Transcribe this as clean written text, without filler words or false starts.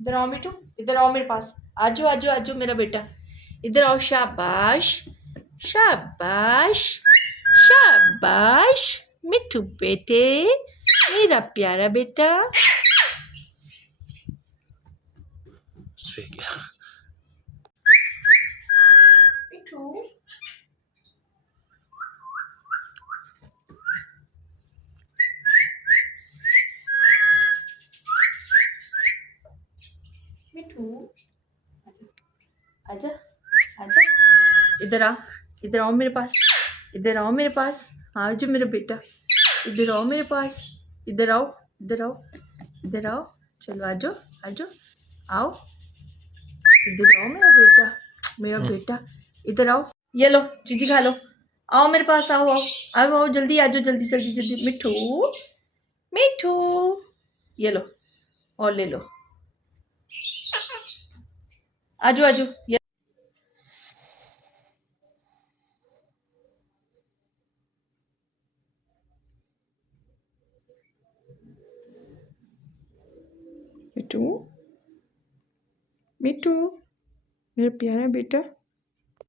इधर आओ मिठू, इधर आओ मेरे पास। आजो आजो आजो मेरा बेटा, इधर आओ। शाबाश, शाबाश, शाबाश। मिठू बेटे, मेरा प्यारा बेटा। मिठू, मिठू, आजा, आजा, इधर आ, इधर आओ मेरे पास, इधर आओ मेरे पास। आओ जो मेरा बेटा, इधर आओ मेरे पास, इधर आओ, इधर आओ, इधर आओ। चलो आजो, आजो, आओ, इधर आओ मेरा बेटा, मेरा बेटा, इधर आओ। ये लो चीजी खा लो। आओ मेरे पास, आओ आओ आओ आओ, जल्दी आजो, जल्दी जल्दी जल्दी। मिठू, मिठू, ये लो और ले लो। आजो आजो, ये मिठू, मिठू, मेरा प्यारा बेटा।